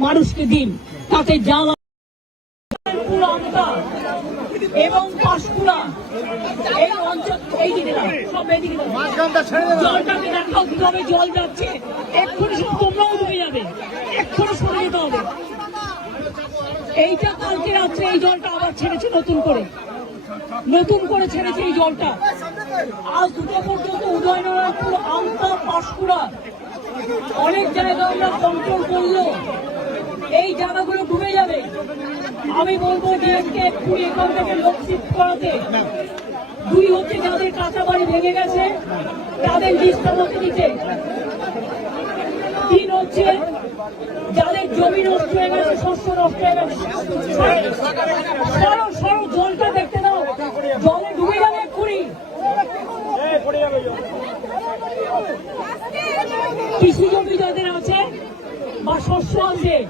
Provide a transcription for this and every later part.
মানুষকে দিন তাতে আমতা এবং পাঁশকুড়া এই অঞ্চল এই দিকে সব এদিকে জলটাকে দেখাও কীভাবে জল যাচ্ছে এক্ষুনি সব তোমরাও ডুবে যাবে এক্ষুনি সরে যেতে হবে। এইটা কালকে রাত্রে এই জলটা আবার ছেড়েছে নতুন করে। নতুন করে ছেড়েছে এই জলটা। আজ দুটো পর্যন্ত উদয়নারায়ণপুর আমতা পাঁশকুড়া অনেক জায়গা আমরা কন্ট্রোল করল এই জায়গাগুলো ডুবে যাবে। আমি বলব ডিএমকে কুড়ি এখান থেকে লোক শিফট করাতে দুই হচ্ছে যাদের কাঁচা বাড়ি ভেঙে গেছে, তাদের লিস্ট আমাকে দিতে। তিন হচ্ছে যাদের জমি নষ্ট হয়ে গেছে, শস্য নষ্ট হয়ে গেছে সরো সরো জলটা দেখতে দাও জলে ডুবে যাবে এক্ষুনি কৃষি জমি যাদের আছে বা শস্য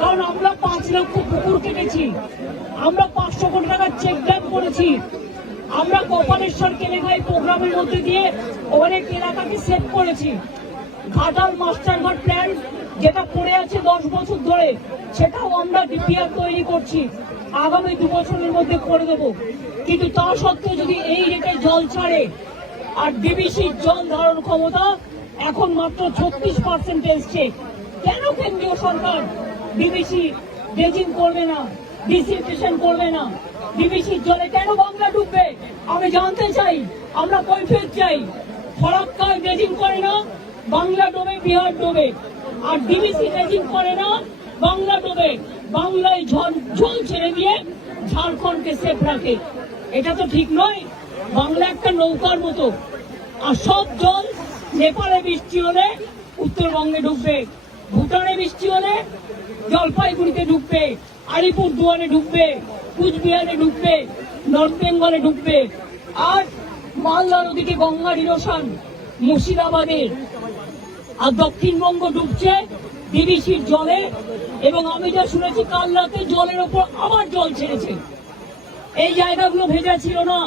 কারণ আমরা পাঁচ লক্ষ কুকুর কেটেছি। আমরা পাঁচশো কোটি টাকার চেক ড্যাম করেছি। আমরা গোপালেশ্বর কেলেঙ্গাই প্রোগ্রামের মধ্যে দিয়ে অনেক এলাকাকে সেভ করেছি। ঘাটাল মাস্টারঘাট প্ল্যান যেটা পড়ে আছে দশ বছর ধরে, সেটাও আমরা ডিপিআর তৈরি করছি। আগামী দু বছরের মধ্যে করে দেবো। কিন্তু তা সত্ত্বেও যদি এই রেটে জল ছাড়ে আর ডিবিসির জল ধারণ ক্ষমতা এখন মাত্র ছত্রিশ পার্সেন্ট এসছে, কেন কেন্দ্রীয় সরকার ডিবিসি ড্রেজিং করবে না ডিসিলটেশন করবে না। ডিবিসির জলে কেন বাংলা ডুববে? আমি জানতে চাই, আমরা কৈফিয়ত চাই। ফরাক্কায় ড্রেজিং করে না, বাংলা ডোবে, বিহার ডোবে। আর ডিবিসি ড্রেজিং করে না, বাংলা ডোবে। বাংলায় ঝড় জল ছেড়ে দিয়ে ঝাড়খণ্ডকে সেফ রাখে। এটা তো ঠিক নয়, বাংলা একটা নৌকার মতো। আর সব জল নেপালে বৃষ্টি হলে উত্তরবঙ্গে ঢুকবে ভুটানে বৃষ্টি হলে জলপাইগুড়িতে ঢুকবে, আলিপুর দুয়ারে ঢুকবে, কুচবিহারে ঢুকবে, নর্থ বেঙ্গলে ঢুকবে। আর মালদার ওদিকে গঙ্গা ইরোশন মুর্শিদাবাদের আর দক্ষিণবঙ্গ ডুবছে ডিবিসির জলে এবং আমি যা শুনেছি, কাল রাতে জলের ওপর আবার জল ছেড়েছে। এই জায়গাগুলো ভেজা ছিল না,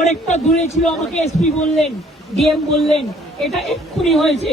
অনেকটা দূরে ছিল আমাকে এসপি বললেন, ডিএম বললেন, এটা এক্ষুনি হয়েছে।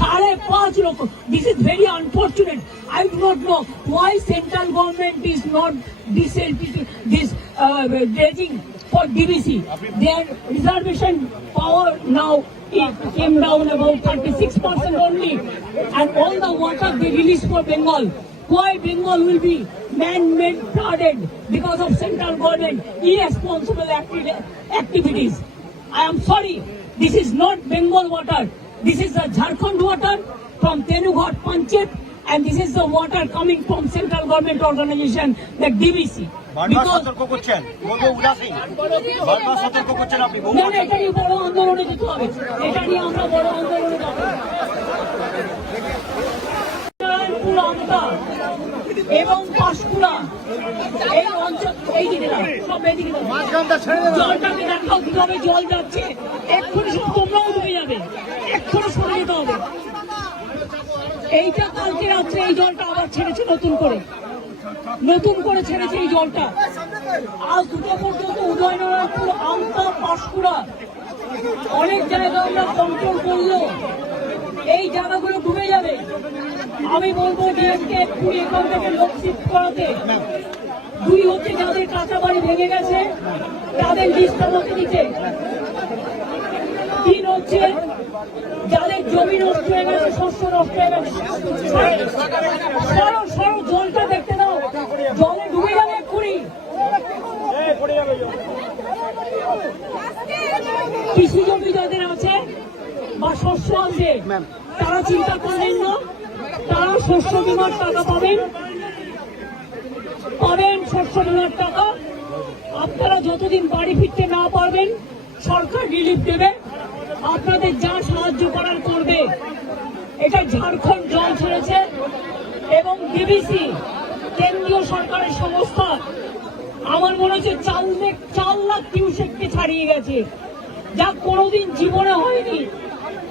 साढ़े पांच लोग this is very unfortunate I do not know why central government is not this this dredging for DBC. Their reservation power now it came down about 36% only, and all the water they release for Bengal. Why Bengal will be man-made flooded because of central government irresponsible acti activities. I am sorry, this is not Bengal water. This is the Jharkhand water from Tenughat Panchayat and this is the water coming from central government organization, the Amta এবং পাঁশকুড়া এই অঞ্চল সব জলটাকে দেখাও কীভাবে জল যাচ্ছে। এক্ষুনি সব তোমরাও ডুবে যাবে এক্ষুনি সরে যেতে হবে এইটা কালকে রাত্রে এই জলটা আবার ছেড়েছে নতুন করে। নতুন করে ছেড়েছে এই জলটা। আজ দুটো পর্যন্ত উদয়নারায়ণপুর, আমতা, পাঁশকুড়া। অনেক জায়গা আমরা কন্ট্রোল করল। এই জায়গাগুলো ডুবে যাবে। আমি বলব ডিএমকে এক্ষুনি এখান থেকে লোক শিফট করাতে। দুই হচ্ছে যাদের কাঁচা বাড়ি ভেঙে গেছে, তাদের লিস্ট আমাকে দিতে। তিন হচ্ছে। যাদের জমি নষ্ট হয়ে গেছে শস্য নষ্ট হয়ে গেছে সরো। সরো জলটা দেখতে দাও। জলে ডুবে যাবে এক্ষুনি। কৃষি জমি যাদের আছে বা শস্য আছে তারা চিন্তা করবেন না। তারা শস্য বিমার টাকা পাবেন। পাবেন শস্য বিমার টাকা। আপনারা যতদিন বাড়ি ফিরতে না পারবেন সরকার রিলিফ দেবে। আপনাদের যা সাহায্য করার করবে, এটা ঝাড়খণ্ড জল ছেড়েছে এবং বিবিসি কেন্দ্রীয় সরকারের সংস্থা, আমার মনে হচ্ছে চার লাখ চার লাখ কিউসেককে ছাড়িয়ে গেছে। যা কোনোদিন জীবনে হয়নি,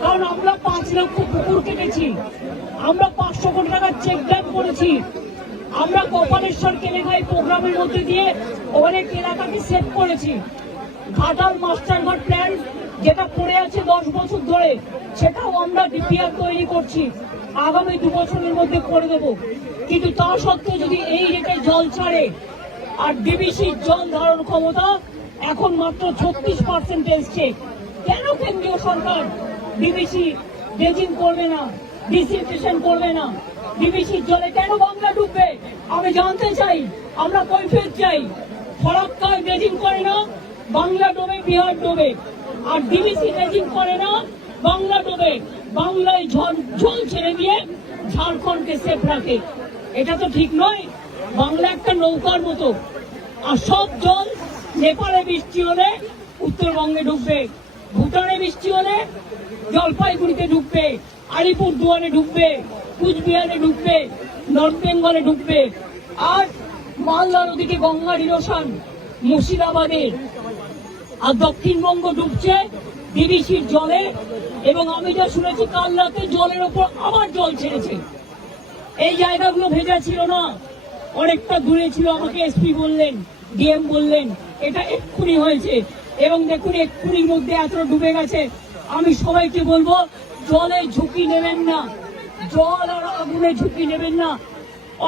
কারণ আমরা পাঁচ লক্ষ পুকুর কেটেছি, আমরা পাঁচশো কোটি টাকার চেক ড্যাম করেছি। আমরা গোপালেশ্বর কেলেঘাই প্রোগ্রামের মধ্যে দিয়ে অনেক এলাকাকে সেভ করেছি। ঘাটাল মাস্টারঘাট প্ল্যান যেটা পড়ে আছে দশ বছর ধরে, সেটাও আমরা ডিপিআর তৈরি করছি। আগামী দু বছরের মধ্যে করে দেব। কিন্তু তা সত্ত্বেও যদি এই রেটে জল ছাড়ে, আর ডিবিসির জল ধারণ ক্ষমতা এখন মাত্র ছত্রিশ পার্সেন্ট এসছে, কেন কেন্দ্রীয় সরকার ডিবিসি ড্রেজিং করবে না ডিসিনফেকশন করবে না? ডিবিসির জলে কেন বাংলা ডুববে? আমি জানতে চাই, আমরা কৈফিয়ত চাই। ফরাক্কায় ড্রেজিং করে না, বাংলা ডোবে বিহার ডোবে আর ডিবিসি ড্রেজিং করে না, বাংলা ডোবে বাংলায় ঝড় জল ছেড়ে দিয়ে ঝাড়খণ্ডকে সেফ রাখে। এটা তো ঠিক নয়, বাংলা একটা নৌকার মতো। আর সব জল নেপালে বৃষ্টি হলে উত্তরবঙ্গে ঢুকবে ভুটানে বৃষ্টি হলে জলপাইগুড়িতে ঢুকবে আলিপুর দুয়ারে ঢুকবে কুচবিহারে ঢুকবে নর্থ বেঙ্গলে ঢুকবে আর মালদার ওদিকে গঙ্গার ইরোশন মুর্শিদাবাদে। আর দক্ষিণবঙ্গ ডুবছে ডিবিসির জলে, এবং আমি যা শুনেছি, কাল রাতে জলের ওপর আবার জল ছেড়েছে। এই জায়গাগুলো ভেজা ছিল না। অনেকটা দূরে ছিল, আমাকে এসপি বললেন, ডিএম বললেন, এটা এক্ষুনি হয়েছে। এবং দেখুন, এক্ষুনির মধ্যে এত ডুবে গেছে। আমি সবাইকে বলব, জলে ঝুঁকি নেবেন না। জল আর আগুনে ঝুঁকি নেবেন না।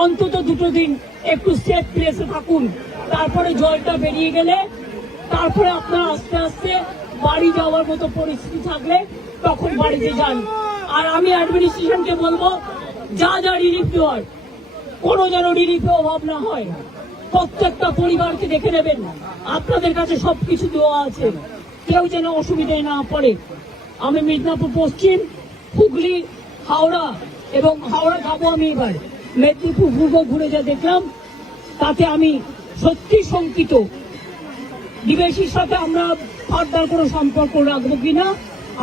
অন্তত দুটো দিন একটু সেফ প্লেসে থাকুন। তারপরে জলটা বেরিয়ে গেলে তারপরে আপনার আস্তে আস্তে বাড়ি যাওয়ার মতো পরিস্থিতি থাকলে তখন বাড়িতে যান। আর আমি অ্যাডমিনিস্ট্রেশনকে বলব, যা যা রিলিফ দেওয়ার কোনো যেন রিলিফে অভাব না হয়, প্রত্যেকটা পরিবারকে দেখে নেবেন। আপনাদের কাছে সবকিছু দেওয়া আছে। কেউ যেন অসুবিধায় না পড়ে। আমি মিদনাপুর, পশ্চিম, হুগলি, হাওড়া এবং হাওড়া যাব আমি এবার। মেদিনীপুর, পূর্ব ঘুরে যা দেখলাম, তাতে আমি সত্যি শঙ্কিত। ডিবেশির সাথে আমরা ফার্দার কোনো সম্পর্ক রাখব কিনা?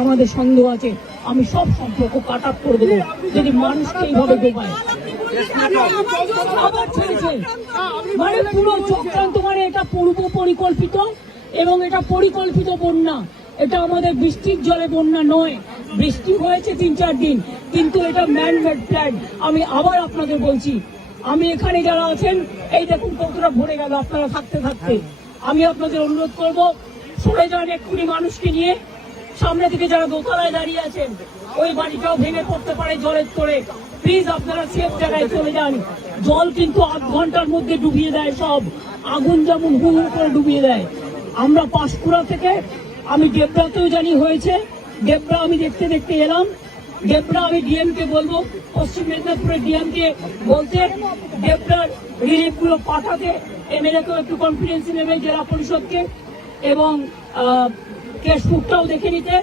আমাদের সন্দেহ আছে। আমি সব সম্পর্ক কাট আপ করে দেবো। যদি মানুষকে এইভাবে ডোবায় আবার ছেড়েছে। মানে পুরো চক্রান্ত মানে এটা পূর্ব পরিকল্পিত এবং এটা পরিকল্পিত বন্যা। এটা আমাদের বৃষ্টির জলে বন্যা নয়। বৃষ্টি হয়েছে তিন চার দিন, কিন্তু এটা ম্যান মেড প্ল্যান আমি আবার আপনাদের বলছি, আমি এখানে যারা আছেন, এই দেখুন কতটা ভরে গেল আপনারা থাকতে থাকতে। আমি আপনাদের অনুরোধ করব সরে যান এক্ষুনি মানুষকে নিয়ে সামনে থেকে যারা দোতলায় দাঁড়িয়ে আছেন, ওই বাড়িটাও ভেঙে পড়তে পারে জলের তোরে প্লিজ আপনারা সেফ জায়গায় চলে যান। জল কিন্তু আধ ঘণ্টার মধ্যে ডুবিয়ে দেয় সব। আগুন যেমন হু হু করে ডুবিয়ে দেয়। আমরা পাঁশকুড়া থেকে, আমি দেবরাতেও জানি হয়েছে দেবরা আমি দেখতে দেখতে এলাম। দেবরা, আমি ডিএম কে বলব, পশ্চিম মেদিনীপুরের ডিএম কে বলতে, দেবরার রিলিফগুলো পাঠাতে এমএলএ কেও একটু কনফিডেন্স নেবে জেলা পরিষদকে, এবং কেশপুরটাও দেখে নিতে,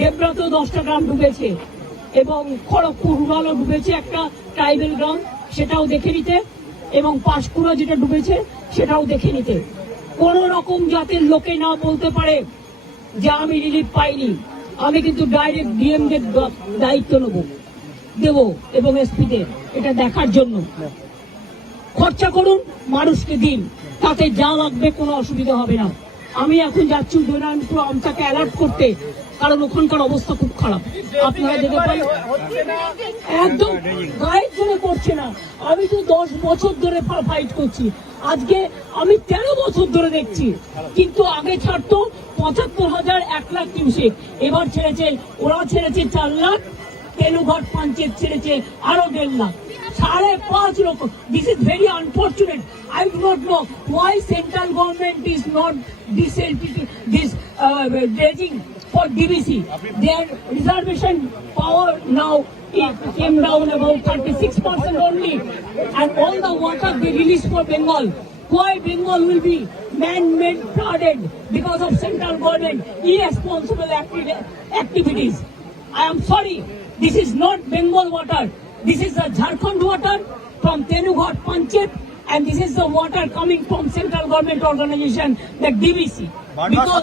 দেবরাতেও দশটা গ্রাম ডুবেছে, এবং খড়গপুর রুরালও ডুবেছে একটা ট্রাইবেল গ্রাম সেটাও দেখে নিতে, এবং পাঁশকুড়া যেটা ডুবেছে, সেটাও দেখে নিতে। কোন রকম জাতের লোকে না বলতে পারে যে আমি রিলিফ পাইনি। আমি কিন্তু ডাইরেক্ট ডিএম দের দায়িত্ব নেব। দেব এবং এসপিদের এটা দেখার জন্য। খরচা করুন মানুষকে দিন। তাতে যা লাগবে কোনো অসুবিধা হবে না। আমি এখন যাচ্ছি উদয়নারায়ণপুর আমটাকে অ্যালার্ট করতে। কারণ ওখানকার অবস্থা খুব খারাপ। আপনারা যেতে পারেন। একদম গায়ের জন্য করছে না। আমি তো দশ বছর ধরে ফাইট করছি। আজকে আমি তেরো বছর ধরে দেখছি। কিন্তু আগে ছাড়তো কিউসেক এবার ছেড়েছে ওরা ছেড়েছে চার লাখ তেলুঘাট পঞ্চায়েত ছেড়েছে আরও দেড় লাখ সাড়ে পাঁচ লক্ষ this is very unfortunate I do not know why central government is not this this dredging for DBC. Their reservation power now came down about 36% only. And all the water they release for Bengal. Why Bengal will be man-made flooded because of central government irresponsible acti- activities. I am sorry, this is not Bengal water. This is the Jharkhand water from Tenughat Panchayat and this is the water coming from central government organization, the DBC. বারবার